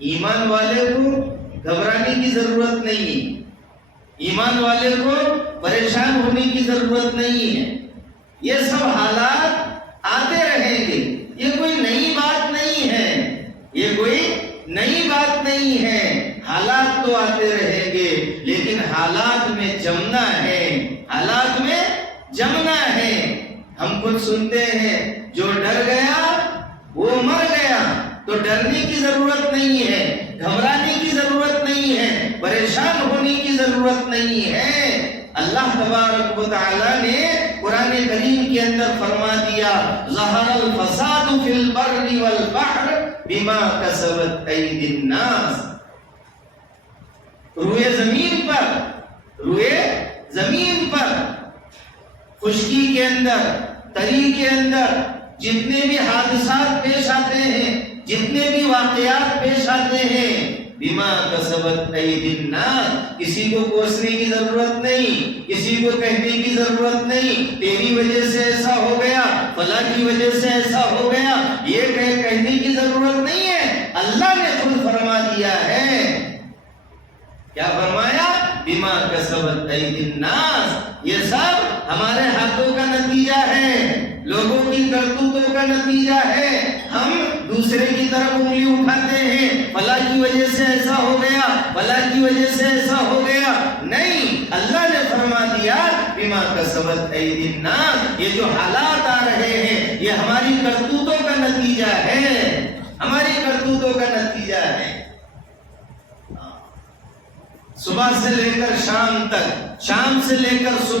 ایمان والے کو گھبرانے کی ضرورت نہیں ہے، ایمان والے کو پریشان ہونے کی ضرورت نہیں ہے. یہ سب حالات آتے رہیں گے، یہ کوئی نئی بات نہیں ہے، یہ کوئی نئی بات نہیں ہے. حالات تو آتے رہیں گے لیکن حالات میں جمنا ہے، حالات میں جمنا ہے. ہم خود سنتے ہیں جو ڈر گیا وہ مر گیا. تو ڈرنے کی ضرورت نہیں ہے، گھبرانے کی ضرورت نہیں ہے، پریشان ہونے کی ضرورت نہیں ہے. اللہ تبارک و تعالیٰ نے قرآن کریم کے اندر فرما دیا ظہر الفساد فی البر والبحر بما کسبت ایدی الناس. روئے زمین پر خشکی کے اندر، تری کے اندر جتنے بھی حادثات پیش آتے ہیں، جتنے بھی واقعات پیش آتے ہیں، بما کسبت ایدی الناس، کسی کو کوسنے کی ضرورت نہیں، کسی کو کہنے کی ضرورت نہیں تیری وجہ سے ایسا ہو گیا، فلاں کی وجہ سے ایسا ہو گیا، یہ کہنے کی ضرورت نہیں ہے. اللہ نے خود فرما دیا ہے. کیا فرمایا؟ بما کسبت ایدی الناس. یہ سب ہمارے ہاتھوں کا نتیجہ ہے، لوگوں کی کرتوتوں کا نتیجہ ہے. ہم دوسرے کی طرف انگلی اٹھاتے ہیں، فلاں کی وجہ سے ایسا ہو گیا، فلاں کی وجہ سے ایسا ہو گیا. نہیں، اللہ نے فرما دیا بما کسبت ایدی الناس. یہ جو حالات آ رہے ہیں یہ ہماری کرتوتوں کا نتیجہ ہے، ہماری کرتوتوں کا نتیجہ ہے. صبح سے لے کر شام تک، شام سے لے کر صبح